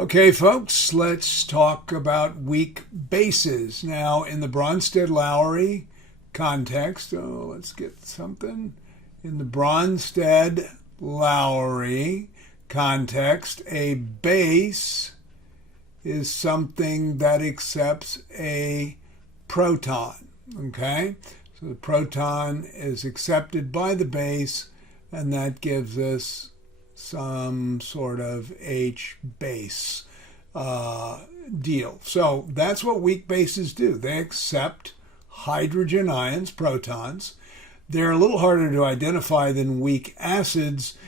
Okay, folks, let's talk about weak bases. Now, in the Bronsted-Lowry context, let's get something. In the Bronsted-Lowry context, a base is something that accepts a proton, okay? So the proton is accepted by the base, and that gives us some sort of H base deal. So that's what weak bases do. They accept hydrogen ions, protons. They're a little harder to identify than weak acids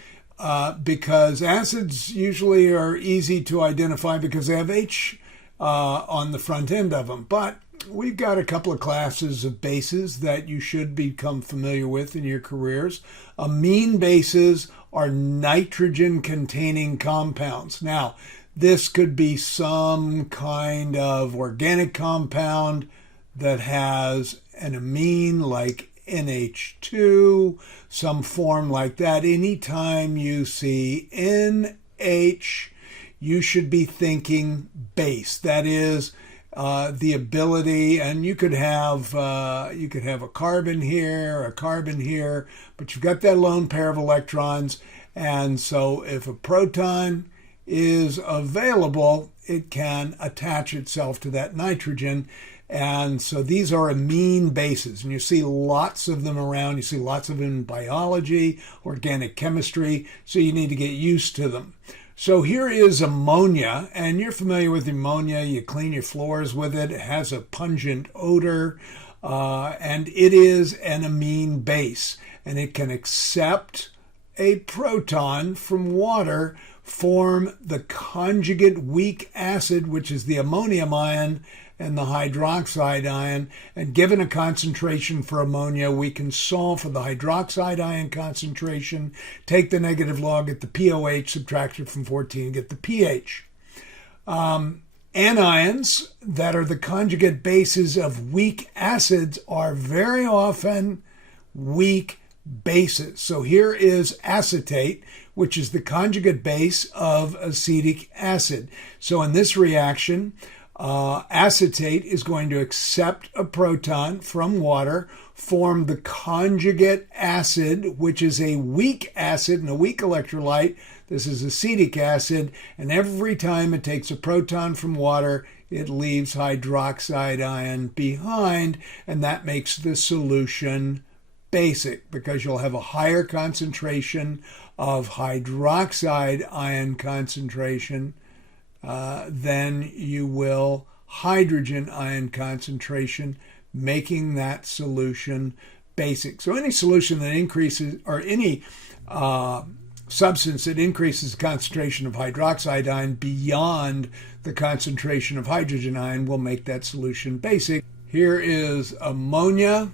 because acids usually are easy to identify because they have H on the front end of them. But we've got a couple of classes of bases that you should become familiar with in your careers. Amine bases are nitrogen-containing compounds. Now, this could be some kind of organic compound that has an amine like NH2, some form like that. Anytime you see NH, you should be thinking base. That is the ability, and you could have a carbon here, but you've got that lone pair of electrons, and so if a proton is available, it can attach itself to that nitrogen. And so these are amine bases, and you see lots of them around. You see lots of them in biology, organic chemistry, so you need to get used to them. So here is ammonia, and you're familiar with ammonia. You clean your floors with it. It has a pungent odor, and it is an amine base, and it can accept a proton from water, form the conjugate weak acid, which is the ammonium ion and the hydroxide ion, and given a concentration for ammonia, we can solve for the hydroxide ion concentration, take the negative log at the pOH, subtract it from 14, get the pH. Anions that are the conjugate bases of weak acids are very often weak bases. So here is acetate, which is the conjugate base of acetic acid. So in this reaction, acetate is going to accept a proton from water, form the conjugate acid, which is a weak acid and a weak electrolyte. This is acetic acid, and every time it takes a proton from water, it leaves hydroxide ion behind, and that makes the solution basic because you'll have a higher concentration of hydroxide ion concentration then you will hydrogen ion concentration, making that solution basic. So any solution that increases, or any substance that increases the concentration of hydroxide ion beyond the concentration of hydrogen ion will make that solution basic. Here is ammonia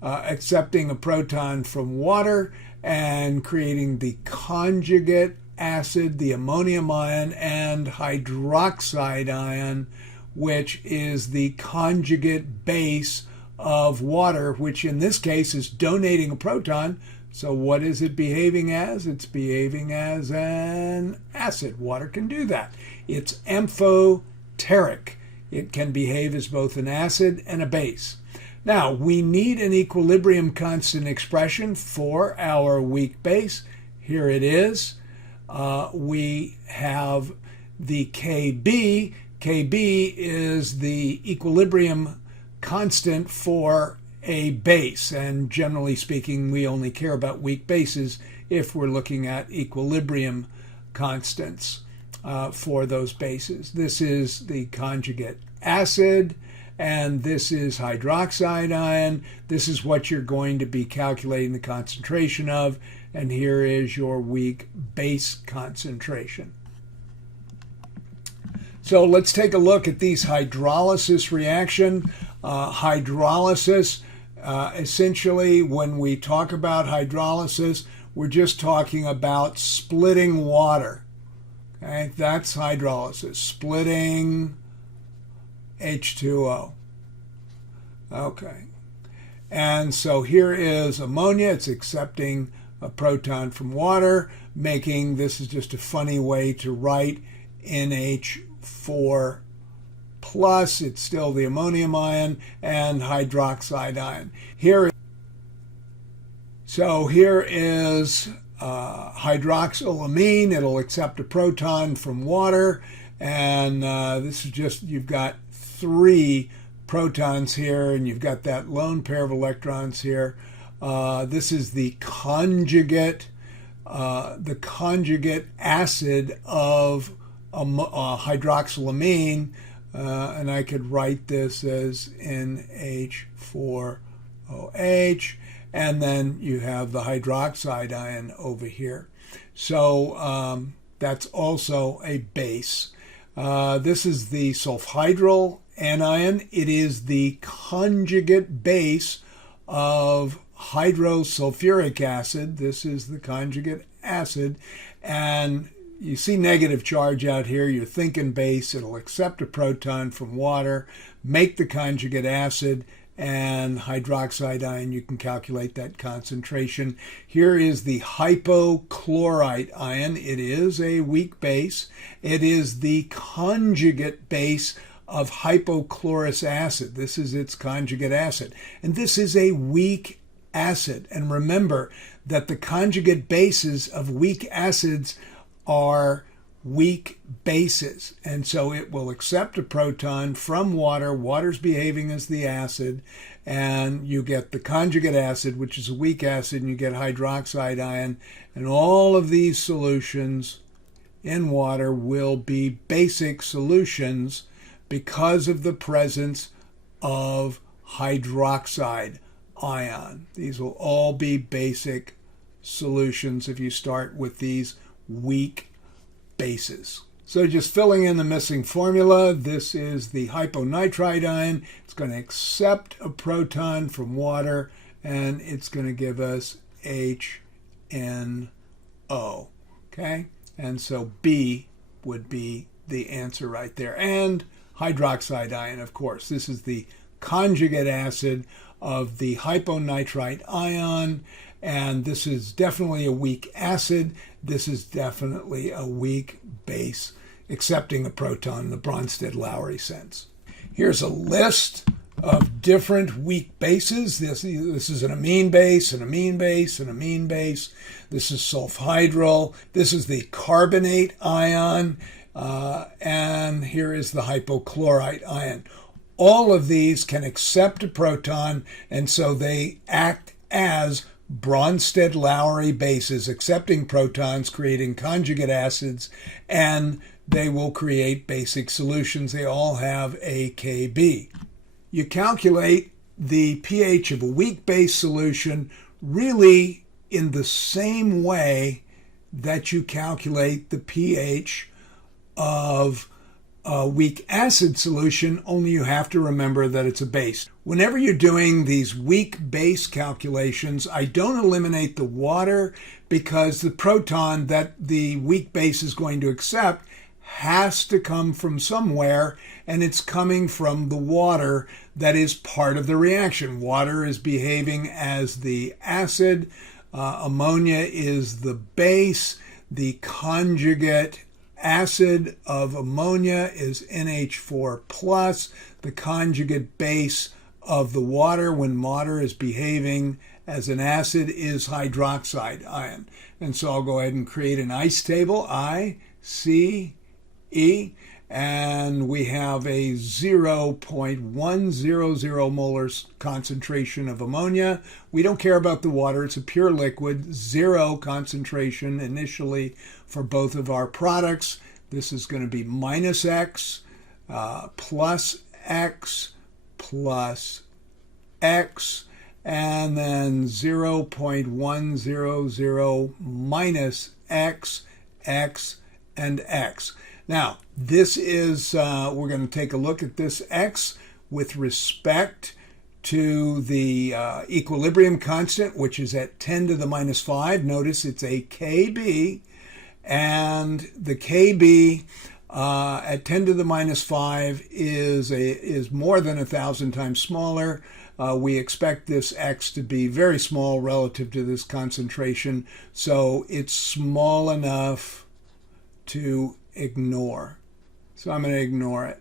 accepting a proton from water and creating the conjugate acid, the ammonium ion, and hydroxide ion, which is the conjugate base of water, which in this case is donating a proton. So what is it behaving as? It's behaving as an acid. Water can do that. It's amphoteric. It can behave as both an acid and a base. Now, we need an equilibrium constant expression for our weak base. Here it is. We have the Kb. Kb is the equilibrium constant for a base, and generally speaking, we only care about weak bases if we're looking at equilibrium constants for those bases. This is the conjugate acid, and this is hydroxide ion. This is what you're going to be calculating the concentration of, and here is your weak base concentration. So let's take a look at these hydrolysis reaction. Hydrolysis, essentially when we talk about hydrolysis, we're just talking about splitting water. Okay, that's hydrolysis, splitting H2O. Okay, and so here is ammonia. It's accepting a proton from water, making, this is just a funny way to write NH4 plus, it's still the ammonium ion, and hydroxide ion. Here is hydroxylamine. It'll accept a proton from water, and this is just, you've got 3 protons here, and you've got that lone pair of electrons here. This is the conjugate acid of hydroxylamine, and I could write this as NH4OH, and then you have the hydroxide ion over here. So that's also a base. This is the sulfhydryl anion. It is the conjugate base of hydrosulfuric acid. This is the conjugate acid, and you see negative charge out here. You're thinking base. It'll accept a proton from water, make the conjugate acid, and hydroxide ion, you can calculate that concentration. Here is the hypochlorite ion. It is a weak base. It is the conjugate base of hypochlorous acid. This is its conjugate acid. And this is a weak acid. And remember that the conjugate bases of weak acids are weak bases, and so it will accept a proton from water. Water's behaving as the acid, and you get the conjugate acid, which is a weak acid, and you get hydroxide ion, and all of these solutions in water will be basic solutions because of the presence of hydroxide ion. These will all be basic solutions if you start with these weak bases. So just filling in the missing formula, this is the hyponitrite ion. It's going to accept a proton from water, and it's going to give us HNO. Okay? And so B would be the answer right there. And hydroxide ion, of course. This is the conjugate acid of the hyponitrite ion, and this is definitely a weak acid. This is definitely a weak base, accepting a proton in the Bronsted-Lowry sense. Here's a list of different weak bases. This is an amine base, an amine base, an amine base. This is sulfhydryl. This is the carbonate ion, and here is the hypochlorite ion. All of these can accept a proton, and so they act as Bronsted-Lowry bases, accepting protons, creating conjugate acids, and they will create basic solutions. They all have AKB. You calculate the pH of a weak base solution really in the same way that you calculate the pH of a weak acid solution, only you have to remember that it's a base. Whenever you're doing these weak base calculations, I don't eliminate the water because the proton that the weak base is going to accept has to come from somewhere, and it's coming from the water that is part of the reaction. Water is behaving as the acid, ammonia is the base, the conjugate acid of ammonia is NH4 plus. The conjugate base of the water when water is behaving as an acid is hydroxide ion. And so I'll go ahead and create an ice table, I, C, E, and we have a 0.100 molar concentration of ammonia. We don't care about the water, it's a pure liquid, 0 concentration initially for both of our products. This is going to be minus X, plus X, plus X, and then 0.100 minus X, X, and X. Now, this is, we're going to take a look at this X with respect to the equilibrium constant, which is at 10 to the minus 5. Notice it's a KB, and the KB at 10 to the minus 5 is more than 1,000 times smaller. We expect this X to be very small relative to this concentration, so it's small enough to ignore. So I'm going to ignore it.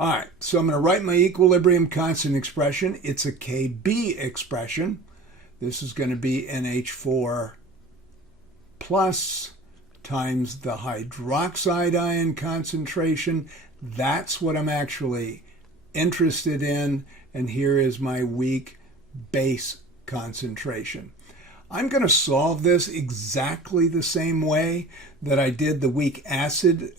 All right, so I'm going to write my equilibrium constant expression. It's a Kb expression. This is going to be NH4 plus times the hydroxide ion concentration. That's what I'm actually interested in. And here is my weak base concentration. I'm going to solve this exactly the same way that I did the weak acid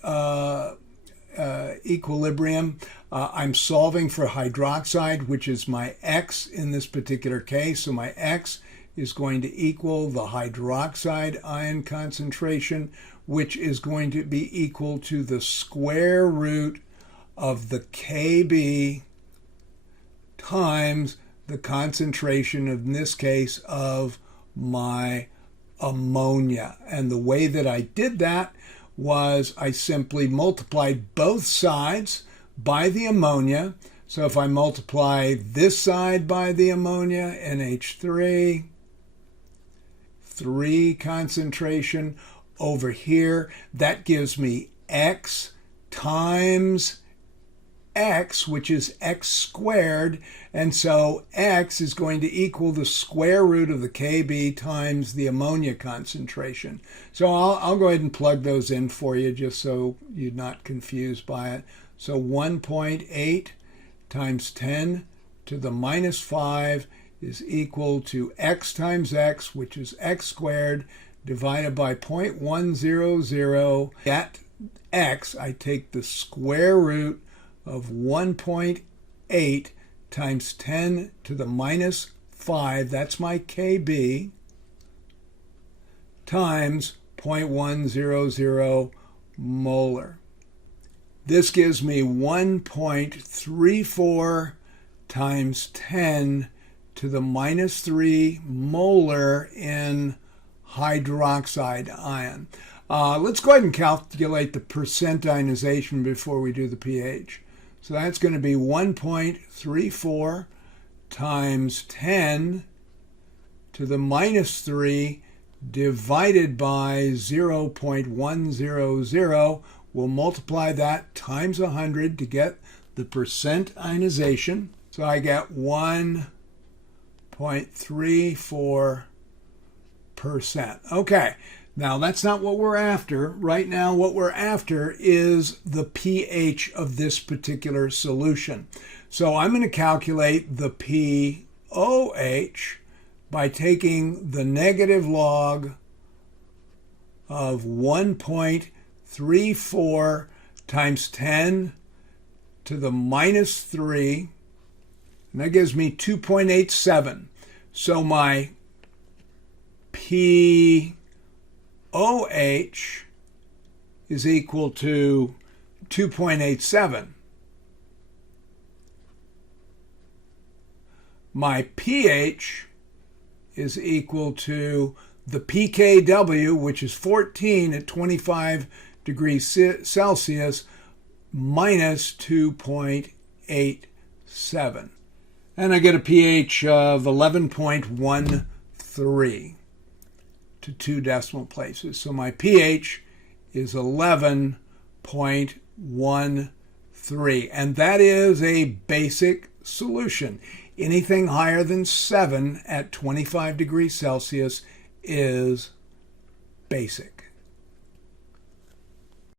equilibrium. I'm solving for hydroxide, which is my X in this particular case. So my X is going to equal the hydroxide ion concentration, which is going to be equal to the square root of the Kb times the concentration, in this case, of my ammonia. And the way that I did that was I simply multiplied both sides by the ammonia. So if I multiply this side by the ammonia, NH3, 3 concentration over here, that gives me X times X, which is X squared. And so X is going to equal the square root of the Kb times the ammonia concentration. So I'll go ahead and plug those in for you just so you're not confused by it. So 1.8 times 10 to the minus 5 is equal to X times X, which is X squared, divided by 0.100. At X, I take the square root of 1.8 times 10 to the minus 5, that's my Kb, times 0.100 molar. This gives me 1.34 times 10 to the minus 3 molar in hydroxide ion. Let's go ahead and calculate the percent ionization before we do the pH. So that's going to be 1.34 times 10 to the minus 3 divided by 0.100. We'll multiply that times 100 to get the percent ionization. So I get 1.34%. Okay. Now, that's not what we're after. Right now, what we're after is the pH of this particular solution. So I'm going to calculate the pOH by taking the negative log of 1.34 times 10 to the minus 3, and that gives me 2.87. So my pOH is equal to 2.87. My pH is equal to the pKw, which is 14 at 25 degrees Celsius, minus 2.87. And I get a pH of 11.13 to 2 decimal places. So my pH is 11.13. And that is a basic solution. Anything higher than 7 at 25 degrees Celsius is basic.